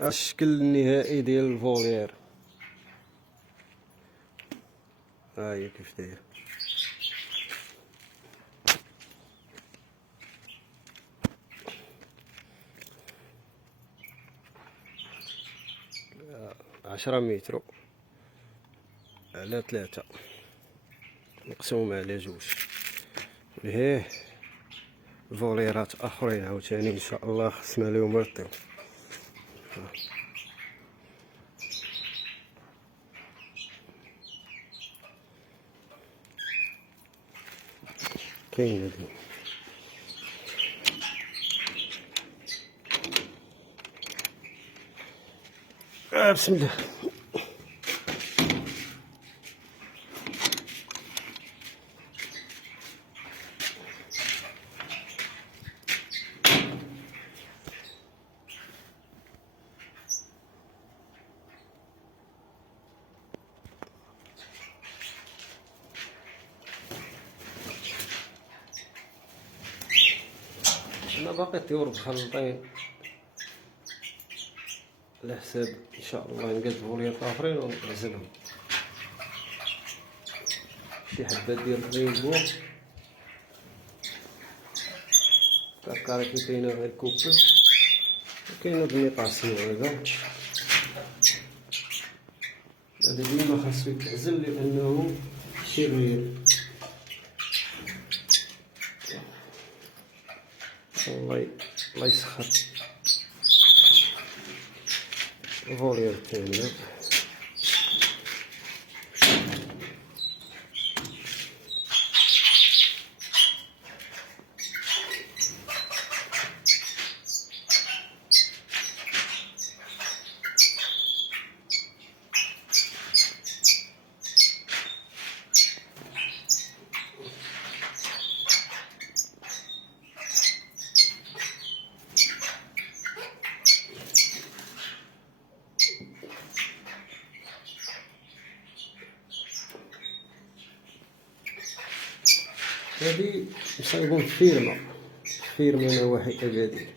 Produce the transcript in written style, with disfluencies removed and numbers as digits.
الشكل النهائي ديال الفولير. ها هي كيف داير. عشرة متر على 3 مقسوم على 2. لهيه فوليرات اخرين عاوتاني ان شاء الله خصنا لهم يرطيو. كاين هادي بسم الله. انا باقي طيور مخلطين على حساب ان شاء الله نقاد فوليات اخرين ونعزلهم. شي حبات ديال الرينبو كاركي كاينه غير كوبل، وكاينه بنيطاسيون. هذا ديما خاصو يتعزل لانه شرير. الله يسخر الفولير تاعنا. هذه مصايبون فيرما نواحي أكادير.